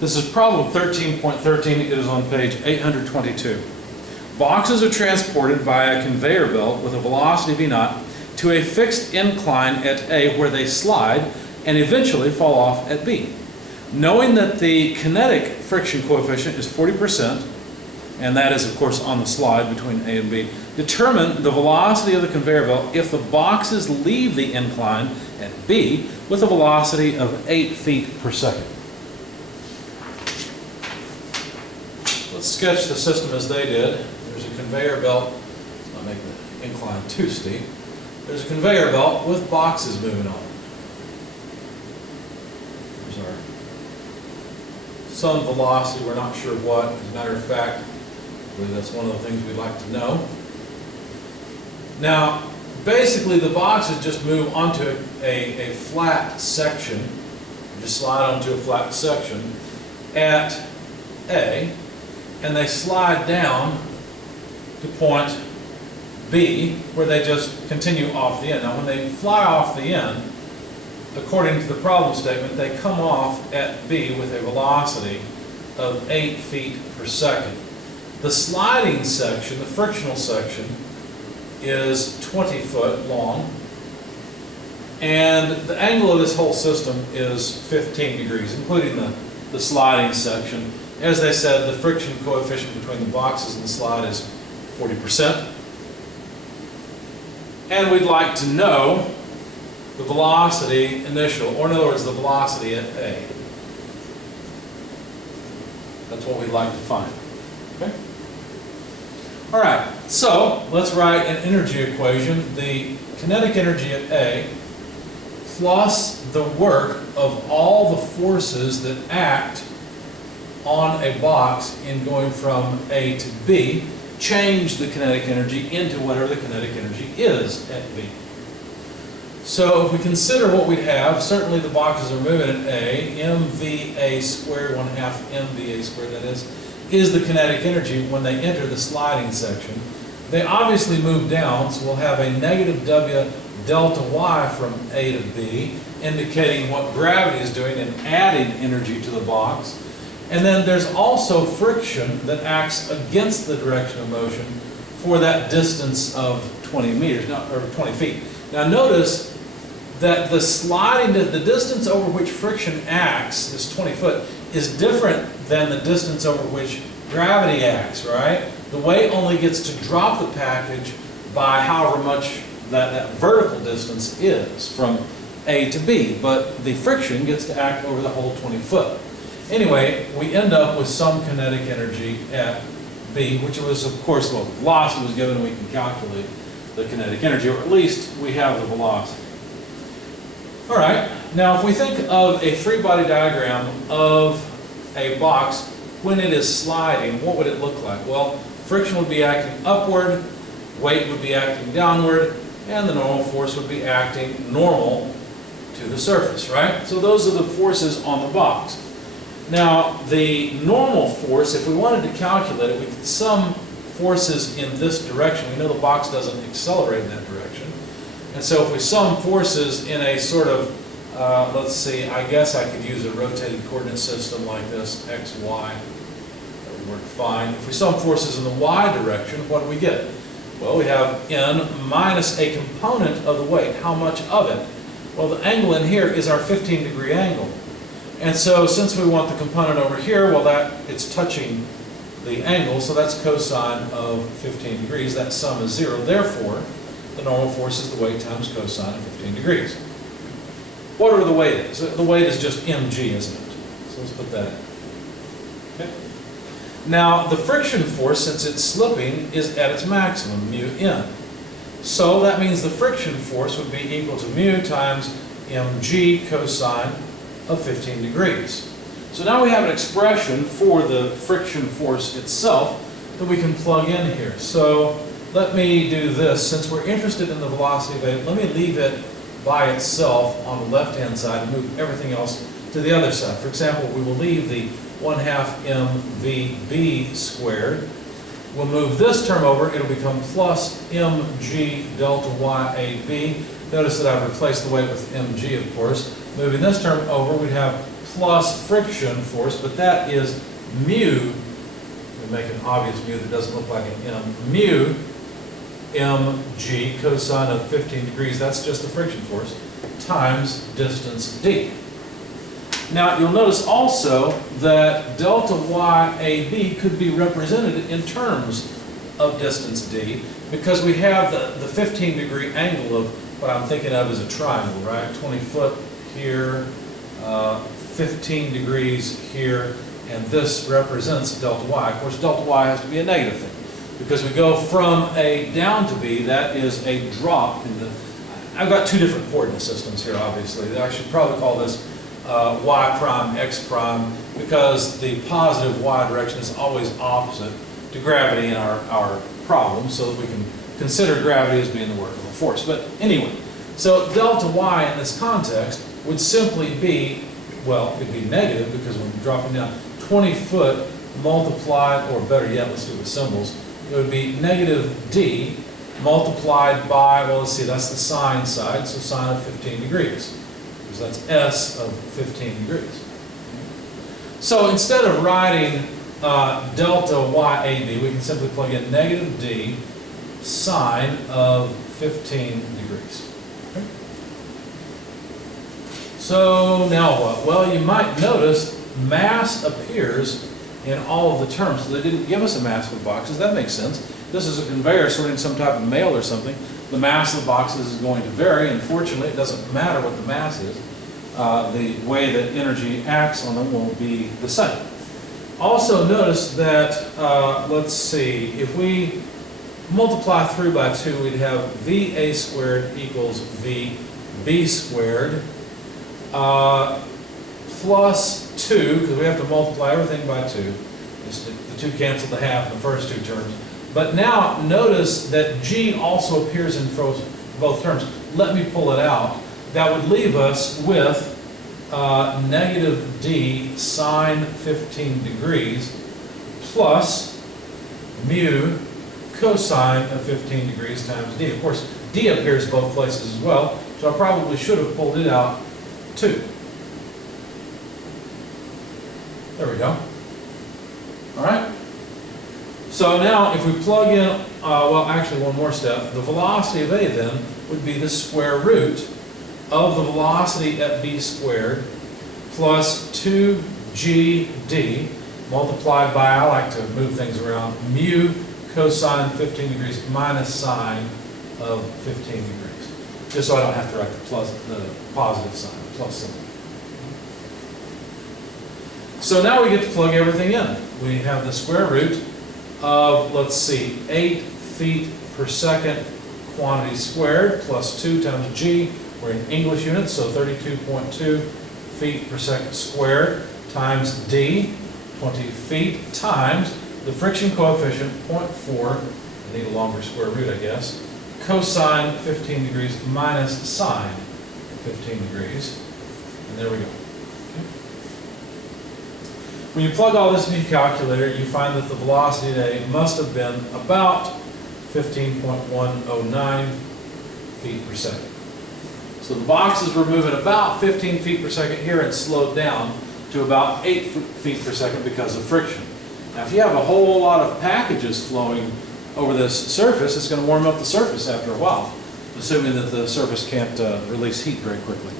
This is problem 13.13. It is on page 822. Boxes are transported via a conveyor belt with a velocity v0 to a fixed incline at A where they slide and eventually fall off at B. Knowing that the kinetic friction coefficient is 40%, and that is of course on the slide between A and B, determine the velocity of the conveyor belt if the boxes leave the incline at B with a velocity of 8 feet per second. Let's sketch the system as they did. There's a conveyor belt. Let's not make the incline too steep. There's a conveyor belt with boxes moving on it. There's our some velocity. We're not sure what. As a matter of fact, that's one of the things we'd like to know. Now, basically the boxes just move onto a flat section. Just slide onto a flat section at A, and they slide down to point B, where they just continue off the end. Now, when they fly off the end, according to the problem statement, they come off at B with a velocity of 8 feet per second. The sliding section, the frictional section, is 20 foot long, and the angle of this whole system is 15 degrees, including the sliding section. As they said, the friction coefficient between the boxes and the slide is 40%. And we'd like to know the velocity initial, or in other words, the velocity at A. That's what we'd like to find. Okay? All right, so let's write an energy equation. The kinetic energy at A plus the work of all the forces that act on a box in going from A to B change the kinetic energy into whatever the kinetic energy is at B. So if we consider what we have, certainly the boxes are moving at A, mVA squared, 1/2 mVA squared, that is the kinetic energy when they enter the sliding section. They obviously move down, so we'll have a negative W delta Y from A to B, indicating what gravity is doing and adding energy to the box. And then there's also friction that acts against the direction of motion for that distance of 20 meters, or 20 feet. Now notice that the sliding, the distance over which friction acts, this 20 foot, is different than the distance over which gravity acts, right? The weight only gets to drop the package by however much that vertical distance is from A to B, but the friction gets to act over the whole 20 foot. Anyway, we end up with some kinetic energy at B, which was, of course, well, the velocity was given, and we can calculate the kinetic energy, or at least we have the velocity. All right, now if we think of a free body diagram of a box when it is sliding, what would it look like? Well, friction would be acting upward, weight would be acting downward, and the normal force would be acting normal to the surface, right? So those are the forces on the box. Now, the normal force, if we wanted to calculate it, we could sum forces in this direction. We know the box doesn't accelerate in that direction. And so if we sum forces in a sort of, let's see, I guess I could use a rotated coordinate system like this, x, y. That would work fine. If we sum forces in the y direction, what do we get? Well, we have n minus a component of the weight. How much of it? Well, the angle in here is our 15-degree angle. And so since we want the component over here, well, it's touching the angle, so that's cosine of 15 degrees. That sum is 0. Therefore, the normal force is the weight times cosine of 15 degrees. Whatever the weight is. The weight is just mg, isn't it? So let's put that in. Okay. Now, the friction force, since it's slipping, is at its maximum, mu n. So that means the friction force would be equal to mu times mg cosine of 15 degrees. So now we have an expression for the friction force itself that we can plug in here. So let me do this. Since we're interested in the velocity of A, let me leave it by itself on the left-hand side and move everything else to the other side. For example, we will leave the 1/2 mvb squared. We'll move this term over. It'll become plus mg delta yab. Notice that I've replaced the weight with mg, of course. Moving this term over, we'd have plus friction force, but that is mu, we make an obvious mu that doesn't look like an M, mu mg cosine of 15 degrees, that's just the friction force, times distance d. Now you'll notice also that delta YAB could be represented in terms of distance d, because we have the 15-degree angle of what I'm thinking of as a triangle, right? 20 foot here, 15 degrees here, and this represents delta y. Of course, delta y has to be a negative thing, because we go from A down to B, that is a drop in the, I've got two different coordinate systems here, obviously. I should probably call this y prime, x prime, because the positive y direction is always opposite to gravity in our problem, so that we can consider gravity as being the work of a force. But anyway, so delta y in this context would simply be, well, it'd be negative because we're dropping down 20 foot multiplied, or better yet, let's do it with symbols, it would be negative d multiplied by, well, let's see, that's the sine side, so sine of 15 degrees. Because that's s of 15 degrees. So instead of writing delta YAB, we can simply plug in negative d sine of 15 degrees. Okay. So now what? Well, you might notice mass appears in all of the terms. So they didn't give us a mass for boxes. That makes sense. This is a conveyor sorting some type of mail or something. The mass of the boxes is going to vary. Unfortunately, it doesn't matter what the mass is. The way that energy acts on them will be the same. Also notice that, let's see, if we multiply through by 2, we'd have VA squared equals VB squared plus 2, because we have to multiply everything by 2. Just the 2 cancel the half in the first 2 terms. But now notice that G also appears in both terms. Let me pull it out. That would leave us with negative d sine 15 degrees plus mu cosine of 15 degrees times d. Of course, d appears both places as well, so I probably should have pulled it out too. There we go. All right. So now if we plug in, well, actually one more step, the velocity of A then would be the square root of the velocity at b squared plus 2gd multiplied by, I like to move things around, mu cosine 15 degrees minus sine of 15 degrees. Just so I don't have to write the positive sign, the plus symbol. So now we get to plug everything in. We have the square root of, let's see, 8 feet per second quantity squared plus 2 times g. We're in English units, so 32.2 feet per second squared times d, 20 feet, times the friction coefficient, 0.4, I need a longer square root, I guess, cosine 15 degrees minus sine 15 degrees, and there we go. Okay. When you plug all this in your calculator, you find that the velocity today must have been about 15.109 feet per second. So the boxes were moving about 15 feet per second here and slowed down to about 8 feet per second because of friction. Now if you have a whole lot of packages flowing over this surface, it's going to warm up the surface after a while, assuming that the surface can't release heat very quickly.